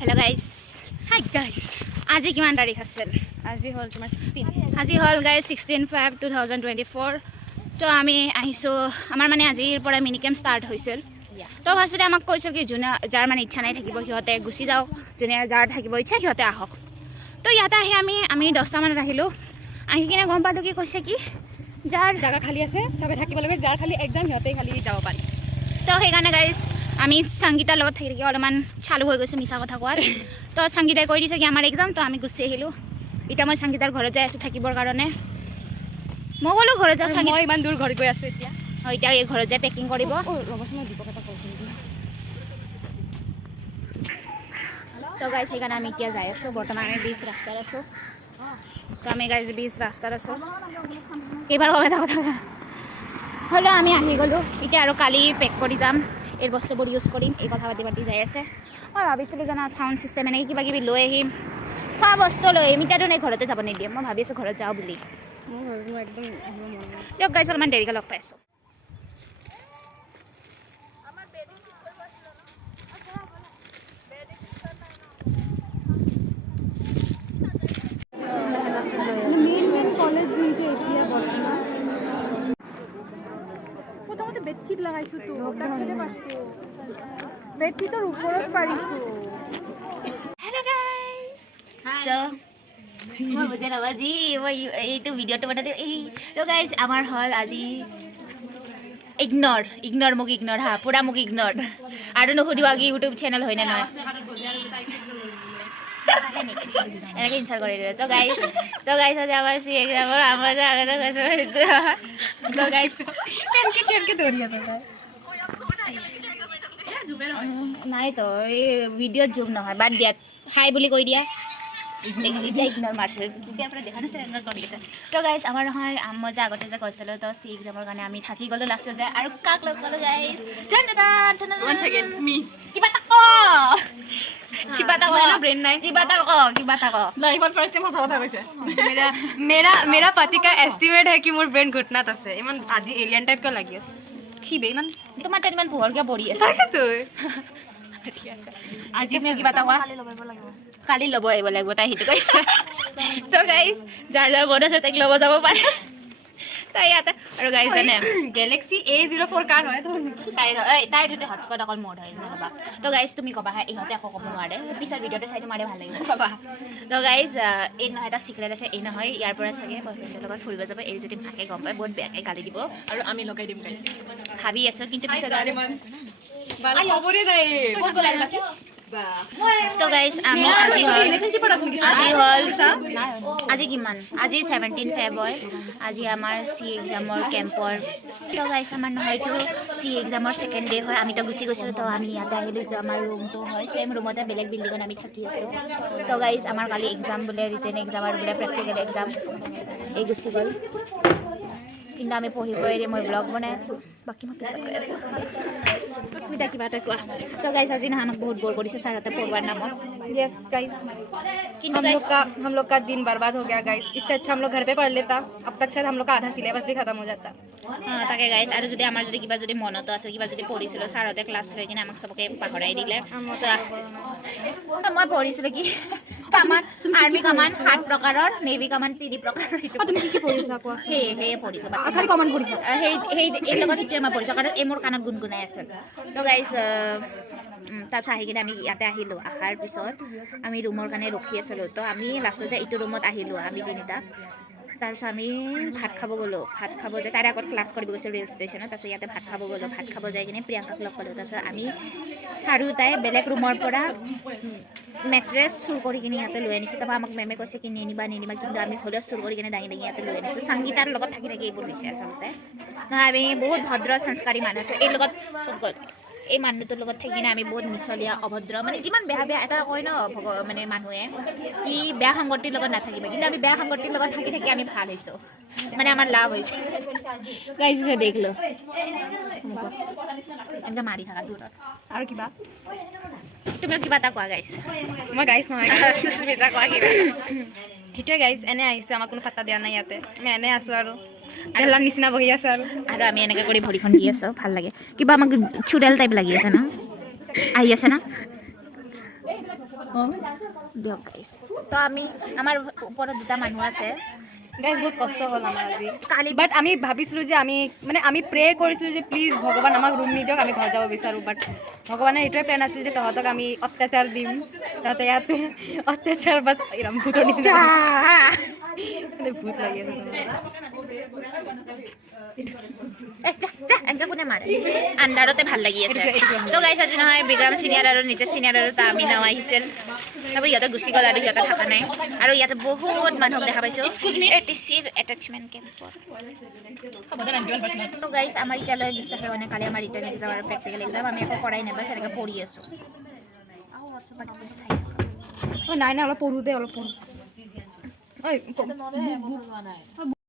Hello guys. Hi guys. আজি কিমান তাৰিখ আছিল? আজি হল তোমাৰ 16. আজি হল গাইজ 16/5/2024. তো আমি আহিছোঁ আমাৰ মানে আজিৰ পৰা মিনি কেম্প ষ্টাৰ্ট হৈছিল। তো ফাৰ্ষ্টতে আমাক কৈছে কি যোনে যাৰ মানে ইচ্ছা নাই থাকিব সিহঁতে গুচি যাওক, যোনে যাৰ থাকিব ইচ্ছা সিহঁতে আহক। তো ইয়াতে আহি আমি 10টা মানত আহিলোঁ। আহি কিনে গম পালোঁ কি কৈছে কি যাৰ জাগা খালি আছে সবে থাকিব লাগে, যাৰ খালি এক্সাম সিহঁতে খালি যাব পাৰে। তো সেইকাৰণে গাইজ আমি সংগীতাৰ লগত থাকি অলপমান চালু হৈ গৈছোঁ মিছা কথা কোৱাত। তো সংগীতাই কৈ দিছে কি আমাৰ এক্সাম, তো আমি গুচি আহিলোঁ। এতিয়া মই সংগীতাৰ ঘৰত যাই আছোঁ থাকিবৰ কাৰণে। মই ক'লো ঘৰত যাওঁ, মই ইমান দূৰ ঘৰত গৈ আছোঁ এতিয়া। এতিয়া এই ঘৰত যাই পেকিং কৰিব। ৰ'বচোন মই দীপক এটা কল কৰি দিওঁ। তো গাইজ সেইকাৰণে আমি এতিয়া যাই আছোঁ। বৰ্তমান আমি 20 ৰাস্তাত আছোঁ। তো আমি গাইজ 20 ৰাস্তাত আছোঁ। কেইবাৰ কম এটা কথা হ'লেও আমি আহি গ'লোঁ। এতিয়া আৰু কালি পেক কৰি যাম, এই বস্তুবোৰ ইউজ কৰিম। এই কথা পাতি যাই আছে। মই ভাবিছিলোঁ জানা চাউণ্ড চিষ্টেম এনেকৈ কিবা কিবি লৈ আহিম, খোৱা বস্তু লৈ আহিম। এতিয়াতো নে ঘৰতে যাব নিদিয়ে। মই ভাবি আছোঁ ঘৰত যাওঁ বুলি। মোৰ একদম দিয়ক গাইজ অলপমান দেৰিকৈ লগ পাই আছোঁ। কলেজ যোনটো এতিয়া বৰ্তমান প্ৰথমতে বেডশ্বীট লগাইছোঁ তো তাৰপিছতে পাইছোঁ বেডশ্বীটৰ ওপৰত পাৰিছোঁ। Hello' guys. তো মই বুজি নাপাওঁ আজি মই এইটো ভিডিঅ'টো বনাই দিওঁ। তো গাইজ আমাৰ হ'ল আজি ইগনৰ মোক ইগনৰ হা, পূৰা মোক ইগনৰ। আৰু নুসুধিব কি ইউটিউব চেনেল হয় নে নহয়, এনেকৈ ইনচাল্ট কৰি দিলে। তো গাইজ আজি আমাৰ চি এক্সামৰ আমাৰ যে আগতে কৈছোঁ তো গাইজ কেনেকৈ দৌৰি আছে নাই তো এই ভিডিঅ'ত জুম নহয়, বাদ দিয়া, হাই বুলি কৈ দিয়া। এতিয়া ইগনৰ মাৰছে, তেতিয়াৰ পৰা দেখা নাছিলে এনেকুৱা কৰি আছে। তো গাইজ আমাৰ নহয় মই যে আগতে যে কৈছিলোঁ তো চি এক্সামৰ কাৰণে আমি থাকি গ'লোঁ লাষ্টত যায়। আৰু কাক লগ পালোঁ গাইজ? কিবা এটা ক, কিবা এটা ক, ব্ৰেইন নাই, কিবা এটা ক, কিবা এটা ক। লাইফত ফাৰ্ষ্ট টাইম সঁচা কথা কৈছে। मेरा पति का एस्टिमेट है कि मोर ब्रेन घुटनात আছে ইমান আজি এলিয়ান টাইপ কিয় লাগি আছে চিবে ইমান তোমাৰ তাত ইমান পোহৰ কিয় পৰি আছে? তাকেতো আজি তুমি কিবা এটা কোৱা। কালি ল'ব আহিব লাগিব তাই সেইটো কৈ। তো গাইজ যাৰ যাৰ মন আছে তাইক ল'ব যাব পাৰে তাই ইয়াতে। আৰু গাইজ জানে গেলেক্সি A04 কাৰ হয় তাইৰ যদি হটস্পট অকল মোৰ হয় ৰ'বা। তো গাইজ তুমি ক'বা হা, ইহঁতে একো ক'ব নোৱাৰে, পিছত ভিডিঅ'টো চাই তোমাৰে ভাল লাগিব ক'বা। তো গাইজ এই নহয় এটা চিক্ৰেট আছে, এই নহয় ইয়াৰ পৰা চাগে বয়ফ্ৰেণ্ডৰ লগত ফুৰিব যাব। এই যদি মাকে গম পায় বহুত বেয়াকৈ গালি দিব আৰু আমি লগাই দিম গাইছ ভাবি আছোঁ, কিন্তু পিছত বালা খবৰে নাই তো গাইজ আমি আজি কিমান আজি 17 ফেব হয়। আজি আমাৰ চি এক্সামৰ কেম্পৰ। তো গাইজ আমাৰ নহয়তো চি এক্সামৰ ছেকেণ্ড ডে হয়। আমিতো গুচি গৈছিলোঁ, তো আমি ইয়াতে আহিলোঁ। এইটো আমাৰ ৰুমটো হয়, ছেইম ৰুমতে বেলেগ বিল্ডিঙত আমি থাকি আছোঁ। তো গাইজ আমাৰ কালি এক্সাম বোলে, ৰিটেন এক্সাম আৰু বোলে প্ৰেক্টিকেল এক্সাম। এই গুচি গ'ল, কিন্তু আমি পঢ়িবই এৰি মই ব্লগ বনাই আছোঁ। বাকী মই পিছত কৈ আছোঁ। সুস্মিতা কিবা এটা কোৱা। তো গাইজ আজি নহয় আমাক বহুত বৰ কৰিছে ছাৰহঁতে পঢ়োৱাৰ নামত। यस गाइस কিন্তু গাইজ हम लोग का दिन बर्बाद हो गया गाइस। इससे अच्छा हम लोग घर पे पढ़ लेता, अब तक शायद हम लोग का आधा सिलेबस भी खत्म हो जाता। তাকে গাইজ আৰু যদি আমাৰ যদি কিবা যদি মনতো আছে, কিবা যদি পঢ়িছিলোঁ, ছাৰহঁতে ক্লাছ লৈ কিনে আমাক চবকে পাহৰাই দিলে। মই পঢ়িছিলোঁ কি কামান, আৰ্মি কামান 7 প্ৰকাৰৰ, নেভি কামান 3 প্ৰকাৰৰ। তুমি কি পঢ়িছা কোৱা? সেয়ে পঢ়িছোঁ। খালি কমন পঢ়িছা? এই লগত সেইটোৱে মই পঢ়িছোঁ, কাৰণ এই মোৰ কাণত গুণগুণাই আছিল। তো গাইজ তাৰপিছত আহি কিনে আমি ইয়াতে আহিলোঁ। অহাৰ পিছত আমি ৰুমৰ কাৰণে ৰখি আছিলোঁ। তো আমি লাষ্টত যে এইটো ৰুমত আহিলোঁ আমি তিনিটা। তাৰপিছত আমি ভাত খাব গ'লোঁ। ভাত খাব যায় তাৰে আগত ক্লাছ কৰিব গৈছোঁ ৰেল ষ্টেচনত। তাৰপিছত ইয়াতে ভাত খাব গ'লোঁ। ভাত খাব যাই কিনে প্ৰিয়ংকাক লগ পালোঁ। তাৰপিছত আমি চাৰিওটাই বেলেগ ৰুমৰ পৰা মেট্ৰেছ চুৰ কৰি কিনে ইয়াতে লৈ আনিছোঁ। তাৰপৰা আমাক মেমে কৈছে কি নিনিবা, কিন্তু আমি হ'লেও চুৰ কৰি কিনে দাঙি ইয়াতে লৈ আনিছোঁ। সংগীতাৰ লগত থাকি এইবোৰ হৈছে আচলতে। আমি বহুত ভদ্ৰ সংস্কাৰী মানুহ আছোঁ। এই লগত এই মানুহটোৰ লগত থাকি কিনে আমি বহুত মিছলীয়া অভদ্ৰ, মানে যিমান বেয়া এটা কয় ন মানে মানুহে কি বেয়া সংগতিৰ লগত নাথাকিবা, কিন্তু আমি বেয়া সংগতিৰ লগত থাকি আমি ভাল হৈছোঁ, মানে আমাৰ লাভ হৈছে। গাইজ দেখিলোঁ এনেকৈ মাৰি থাকা দূৰত। আৰু কিবা তুমিও কিবা এটা কোৱা গাইজ। মই গাইছ নহয় সুস্মিতা কোৱা কিবা। সেইটোৱে গাইছ, এনে আহিছোঁ, আমাক কোনো পাত্তা দিয়া নাই ইয়াতে। আমি এনে আছোঁ আৰু বেলাৰ নিচিনা বহি আছে আৰু আমি এনেকৈ কৰি ভৰিখন দি আছোঁ, ভাল লাগে। কিবা আমাক চুডেল টাইপ লাগি আছে ন, আহি আছে না। দিয়ক গাইছ তো আমি আমাৰ ওপৰত দুটা মানুহ আছে গাইজ বহুত কষ্ট হ'ল আমাৰ আজি কালি বাট আমি ভাবিছিলোঁ যে আমি প্ৰে কৰিছিলোঁ যে প্লিজ ভগৱান আমাক ৰুম নিদিয়ক আমি ঘৰ যাব বিচাৰোঁ বাট ভগৱানৰ এইটোৱে প্লেন আছিল যে তহঁতক আমি অত্যাচাৰ দিম তাতে ইয়াতে অত্যাচাৰ বাছ ভূতৰ নিচিনা মানে ভূত লাগি আছে এনেকৈ কোনে মাৰে আন্ধাৰতে ভাল লাগি আছে তো গাইছ আজি নহয় বিক্ৰম চিনিয়ৰ আৰু নিতেশ চিনিয়ৰ আৰু তামিনাও আহিছিল তাৰপৰা ইহঁতে গুচি গ'ল আৰু সিহঁতে থকা নাই আৰু ইয়াতে বহুত মানুহক দেখা পাইছোঁ টিচিৰ এটেচমেণ্ট কেম্পৰ তো গাইছ আমাৰ এতিয়ালৈ বিশ্বাসে হোৱা নাই কালি আমাৰ ৰিটাৰ্ণ এক্সাম আৰু প্ৰেক্টিকেল এক্সাম আমি একো কৰাই নাই বাছ এনেকৈ পঢ়ি আছোঁ নাই নাই অলপ পঢ়ো দে অলপ পঢ়ো ঐ